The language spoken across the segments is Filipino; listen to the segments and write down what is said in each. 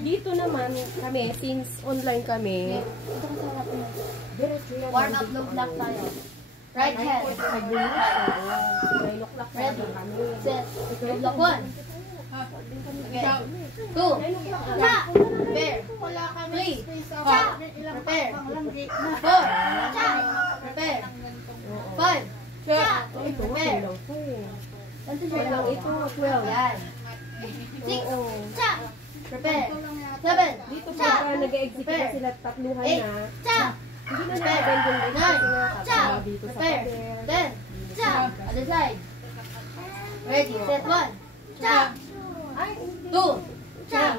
Dito naman kami, since online kami. Ito kasi harap mo. Warm up low block tayo. Right hand. 9 o'clock Ready. kami. Set. Low block 1. Okay. 2. Cha. Prepare. 3. Cha. Prepare. 4. Cha. Prepare. 5. Cha. Ito, Prepare. lang po eh. Ganito siya Walang lang. ito, 12. Yan. 6. Cha. Prepare. 7. Dito Cha. pagka nag-execute na sila tatluhan 8. na, Cha. hindi na Prepare. nakagandang guys 9. kasi nga Cha. kasama dito sa Prepare. pader. 10. Cha. Other side. Ready. Set 1. Cha. Ay, hindi. 2. Cha.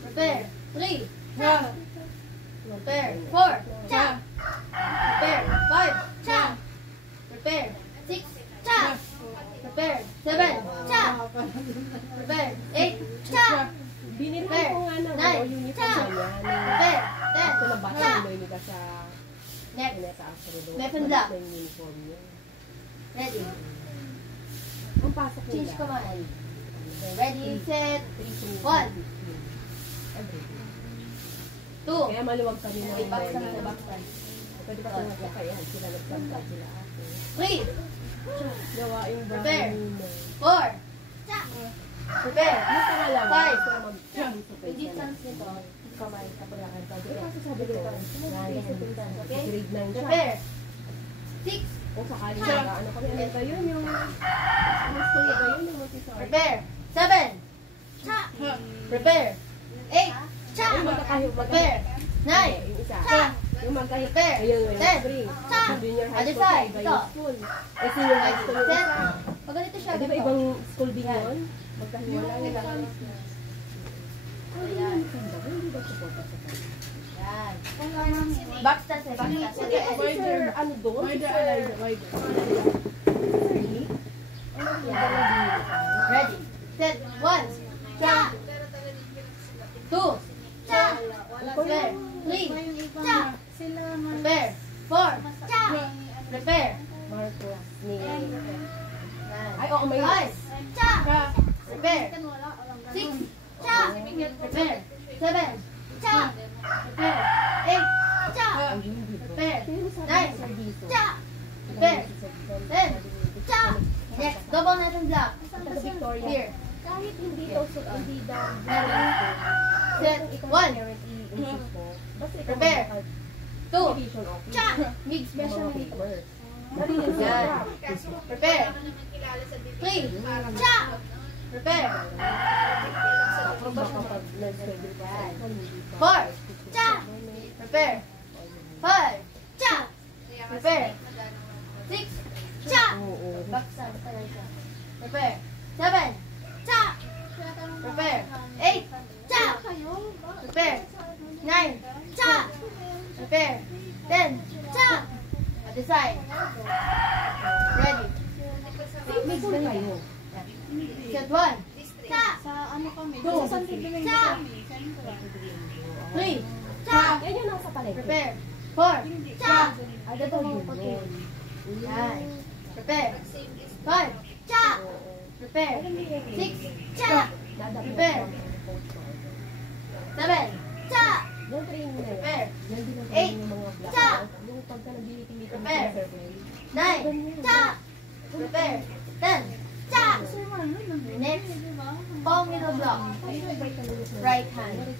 Prepare. 3. Cha. Prepare. 4. Cha. Prepare. 5. Cha. Prepare. 6. Cha. Prepare. 7. Cha. Prepare. 8. Cha. Binili Prepare. ko nga ng Nine. uniform Cha. niya. Prepare. Ito 10. na bata, Cha. tuloy nila sa Next. sa Astro. Left and left. Yung uniform niya. Ready. Ang pasok nila. Change command. Okay, ready, set, 1. 2. Kaya maluwag kami na. Okay, back stand sa back stand. Pwede pa sila magkakayan. Sila nagkakal sila ako. 3. Gawa yung Prepare. bahay mo. 4. Cha. Prepare. Gusto nga lang. 5. Gusto nga mag-participate Yung sila. distance nito, kamay sa pulakan. Eh, kasi sabi ko, Okay? grade 9 siya. Prepare. 6. O sakali na, ano kami, ano ba yun yung, ano school ba yun yung Montessori? Prepare. 7. Cha. Prepare. 8. Cha. Yung magkakahip, Prepare. 9. yung isa. Cha. Yung magkahip, Prepare. ayun, yung 10. spring. Cha. Yung junior high Other school, side. iba Ito. yung school. Eh, senior high school yung Set. isa. Pag ganito siya, Eh, di ba ganito. ibang school din Yan. yun? Magkahiwalay. Ayan. Hindi ba suporta sa kanya? Yan. Backstand sa backstand. Kasi sir, ano doon? Si Sir Lee? Ready. Set. 1. Cha. 2. Cha. Prepare. 3. Cha. Prepare. 4. Cha. Prepare. Marcos ni... Ay, 9. oo, may... 5. Cha. Prepare. 6. Cha. Prepare. 7. Cha. Prepare. 8. Cha. Prepare. 9. Cha. Prepare. 10. Cha. Next. Double natin block. Here. Kahit hindi daw, hindi daw... Set. 1. Prepare. 2. Cha. Mid special mid. Yan. Prepare. 3. Cha. Prepare. 4. Cha. Prepare. 5. Cha. Prepare. 6. Cha. Baksan. Prepare. 7. Cha. Prepare. 8. Cha. Prepare. 9. Cha. Prepare. 10. Cha. At the side. Ready. May school kayo. Set 1. Cha. Sa ano kami? Two. Sa San Fernando Cha. kami. Sentro. 3. Cha. Yan yun ang sa palengke. Prepare. 4. Cha. Ay, ito yun. Yan. Prepare. 5. Cha. Prepare. 6. Cha. Prepare. 7. Cha. Yung training na yun. Prepare. Yan din ang 8. training ng mga black Cha. belt. Yung pagka nag-meeting Prepare. sa survey. 9. Cha. Prepare. 10. Cha. Next. Palm middle block. Right hand. Here.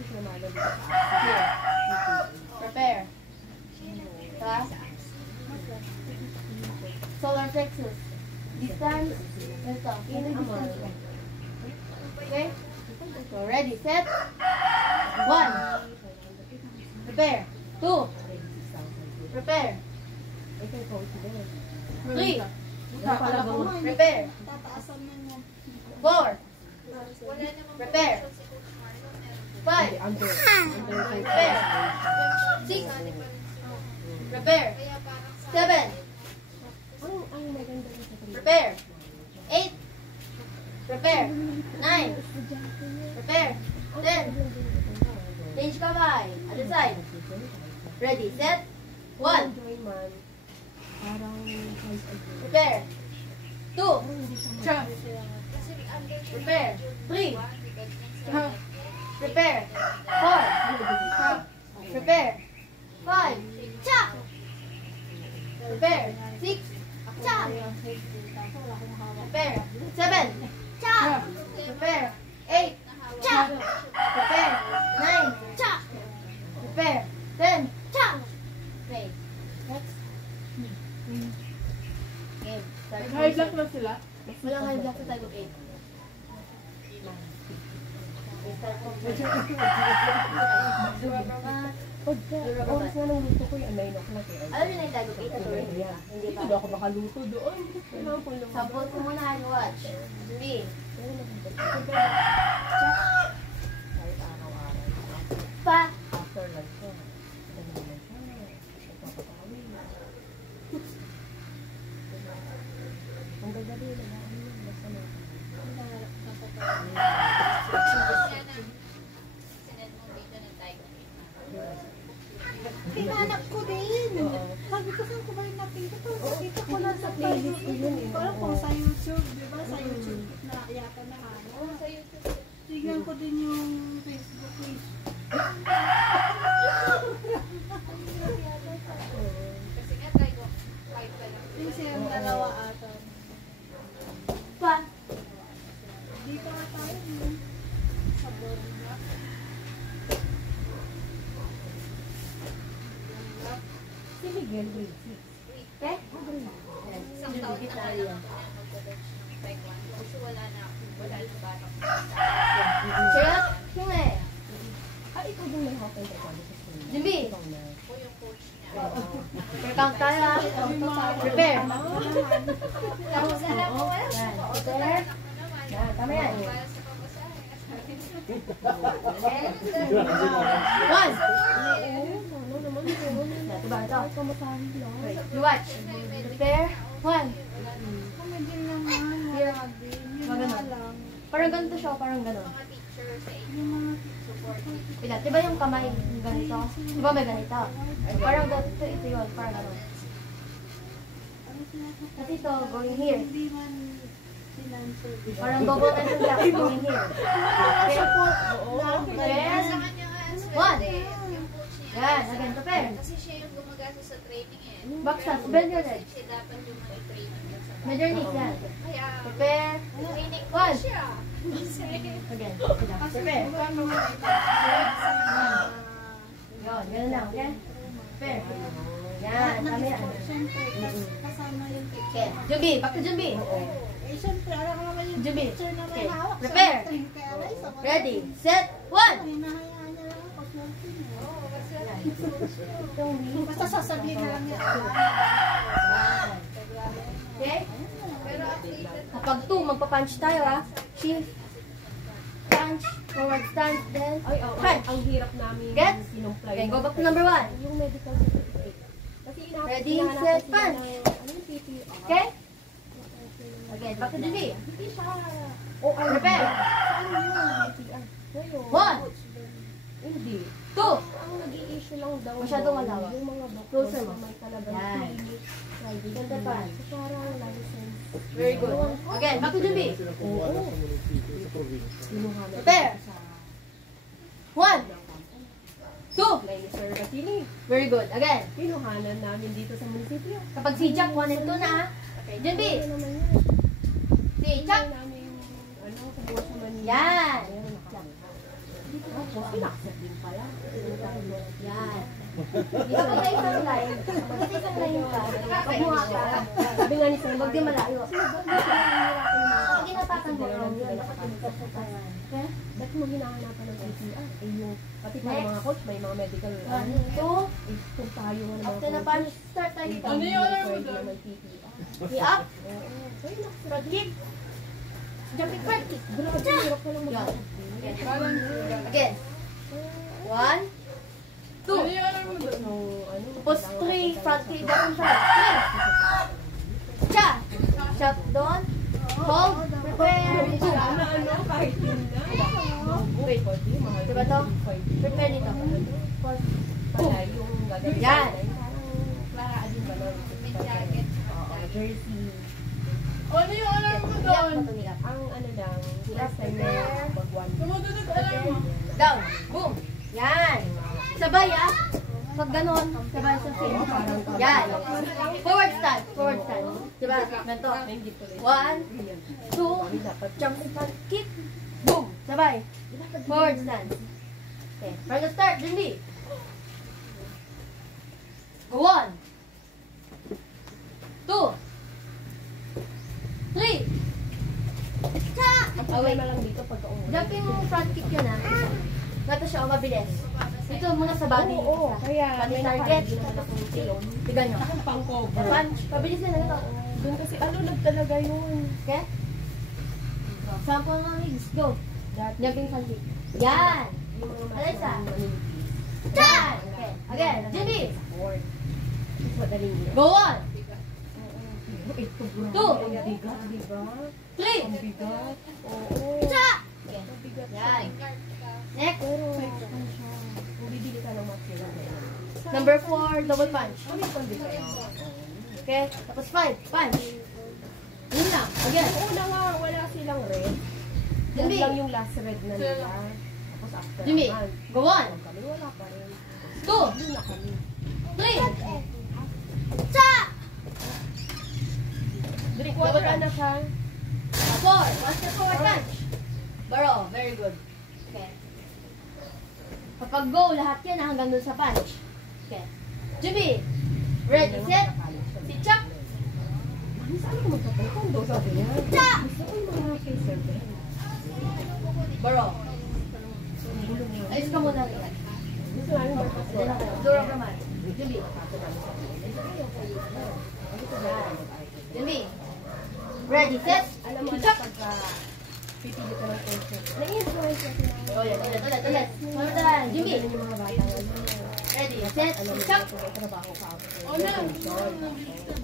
Prepare. Class. Solar plexus. Distance. Ito. Okay? So, ready, set. 1. Prepare. 2. Prepare. 3. Prepare. 4. Prepare. 5. Under. Prepare. 6. Prepare. 7. Ang maganda rin sa training. Prepare. 8. Prepare. 9. Prepare. 10. Change kamay. Other side. Ready, set. 1. Joy man, parang Prepare. 2. Prepare. 3. Walang high blood sa type of 8. Pagka, oras nga ng luto ko yung 9 o'clock eh. Alam niyo na yung type of 8 na tuloy? Hindi Hindi pa. ako makaluto doon. Kailangan ko lumabas. Sabot ko muna yung watch. Hindi. Kahit araw-araw. Pa. After lunch ko. Ano naman siya? Nagpapakawi. Ang gagabi, nagaan yun. Basta na. Pinanap ko din. Oo. Sabi ko saan ko ba yung nakita ko? Nakita ko Wala lang sa sa playlist ko yun eh. Parang kung sa YouTube, di ba? Sa YouTube na yata na ano. Sa YouTube. Tignan ko din yung Facebook page. Kasi nga tayo 5 pa lang. Yung siyang dalawa ata. Pa. Di pa tayo yun. Sa Borja. Si Miguel, grade 6. Okay? Isang taon na lang ako na mag-coach ng taekwondo. Kasi wala na sa batak. Check. Yung eh. Ah, ikaw din may hawak ng taekwondo sa school. Jimmy. Ikaw na. Ako yung coach niya. Count tayo ha. Prepare. Tapos na lang po, wala. Yan. Oo, Prepare. ako naman. Yan. Tama yan. Para sa pamasahe. One. Ano naman yun? Diba ito? Ay, kamasahin lang. You watch. Prepare. One. Comedy naman. Wala din. Yung Mga mga ganon. lang. Parang ganito siya. Parang ganon. Mga teacher sa Yung mga support. Wait, diba yung kamay yung ganito? Diba may ganito? Parang ganito, ito yun, parang gano'n. ano sinasabi? Kasi ito, going here. Hindi man sinanswer. Parang double and black, going here. Okay? Kaya sa Then, kanya nga, one. swerte. Yung coach niya. Yan, again, prepare. Kasi siya yung gumagasa sa training eh. Back shots, bend your legs. Siya dapat yung training niya sa Major knees, yan. Kaya, Prepare. training ko One. siya. Kasi, Again, prepare. Paano mo Yun, ganun lang, okay? Prepare. Yan, tama yan. Siyempre, kasama yung Okay, teacher. Jumbi, back to Jumbi. Eh, siyempre, alam mo naman yung Jimmy. teacher na may Okay, hawak. prepare. Sa train kaya aray, sa Ready, set, one. Hinahayaan niya lang ako. Swerte niya. Yan. Basta sasabihin na lang niya. Okay? pero updated. Kapag 2, magpa-punch tayo ha. Shift. Punch. Forward stand. Then, Ay, oo. punch. Ang hirap namin Get? sinumply. Okay, go back to number 1. Yung medical certificate. Kasi Ready, hinahanap set, sila punch. ng- Ano yung PPR? Okay? Again, back to the V. Hindi siya. O, ano? Prepare. Saan yun? PPR. Ngayon. 1, Hindi. 2. Ang nag-i-issue lang daw. Masyadong doon, malawak. Yung mga doctors Closer mo. na may talagang Yan. clinic, private Ganda clinic. pa. So, parang license. Very good. Again, back to the V. Oo. Kinuhanan Prepare. ko sa 1, 2. may Sir Batini. Very good. Again. Kinuhanan namin dito sa munisipyo. Kapag si Jack 1 and 2 na ha. Okay, Jun B. Ano naman yan? Si Jack. Kinuhanan namin ano, sa buwan sa Manila. Yan. Tapos, pinakset din pala. Yan. Kapag sa isang line, kapag sa isang line ka, pagbuha ka, Sabi nga ni Sir, huwag di malayo. Kapag Hindi inatakan mo lang yun, nakatulog sa tayo. Okay? Ba't mo hinahanapan ng PPR? Eh, yung, pati pa yung mga coach, may mga medical, 1, 2. eh, kung tayo nga ng mga After na coaches, punch, start tayo dito. ano yung alarm mo doon? May PPR. Way up. Oo. So, yun, Front kick. Jumping front kick. grabe, hirap ko lang Yan. mag- Again. 1, 2. Nung, ano, Tapos 3, front kick, jumping front. 3. Cha. Shot doon. Hold. Prepare. Sana ano, kahit yun na. Wait. Mahal. Diba to? Prepare dito. Pala yung gagawin. Yan. Parang Clara Adin ba nun? May jacket. Jersey. Ano yung alarm mo Nilap mo to, nilap. Ang ano lang, last time na pag-one. Sumunod alarm mo. Down. Boom. Yan. Sabay ah. Pag ganon, sabay sa film. Yan. Forward stand. Forward stand. Diba? Ganito. 1, 2, jump front kick. Boom. Sabay. Forward stand. Okay. From the start, Jundi. Go 1, 2, 3, problema lang dito pagka umuwi. Jumping front kick yun ah. Nato siya o mabilis. Ito muna sa body. Oo, kaya Body may target. nakaredy naman akong tilon. Tigan nyo. Pang cover. Punch. Pabilis na ito. Doon kasi alunod talaga yun. Okay? Sample ng legs. Go. Dati, Jumping front kick. Yan. yung mga Alexa. manipis. Yan. Okay. Again. Jimmy. Support. Mas madaling yun. Go on. Ito bro. Two. Ang bigat, diba? 3. Ang bigat. Oo. Cha. Ang bigat. Yan. Next. Pero, kung bibili ka ng masira, Number 4. Double punch. ano yung pandi kayo? Okay. Tapos 5. Punch. Yun lang. Again. Yung una nga, wala silang red. Yun Jimmy. lang yung last red na nila. Tapos after Jimmy. a month, Go on. kami wala pa rin. 2. Doon na kami. 3. Cha. Double ka na siya. 4. One step forward punch. Baro. Very good. Okay. Kapag go, lahat yan hanggang dun sa punch. Okay. Jimmy. Ready, set. Si Chuck. Mami, saan ako magtatakando? Sabi niya. Cha. Gusto ko yung mga facer din. Baro. Ayos ka muna rin. Gusto namin magtatakando. Duro ka man. Jimmy. Jimmy. Ready, set. Alam mo Si na Chuck. pagka pipili ka ng facer. Na-influence kasi na. Oh, yan. Ulit. Sundan. Jimmy. Ganun yung mga bata ngayon. Ready, set. Alam Si mo Chuck. na kung may trabaho ka ako. Oh, no.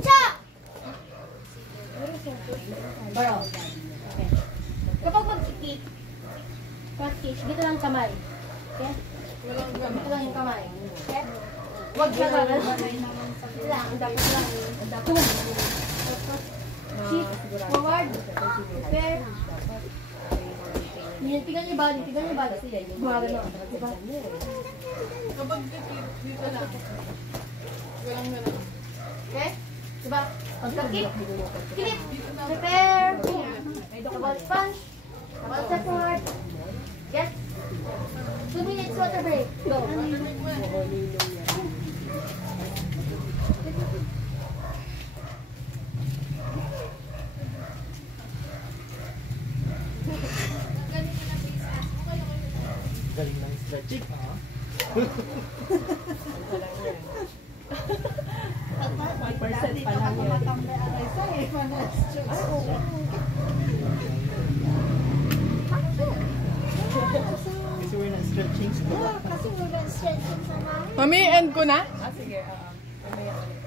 Chuck. Pero siyempre, Baro. Okay. Kapag mag-kick, front kick, dito lang kamay. Okay? Dito lang yung kamay. Okay? Huwag siya lang. Lang, ang dapat lang. Ang dapat lang. Tapos, shift, forward, fair. Tingnan niyo body, tingnan niyo body. Bumaga na. Diba? Kapag dito lang. Walang ganun. Okay? Diba? Pagka-kick, kinip, prepare, double punch, one step forward, yes, 2 minutes water break, go. Galing ng stretching, ha? Percent pa lang yun. Kasi we're not stretching. Kasi wala stretching sa namin. Mami, end ko na? Ah, sige. Mamaya ulit.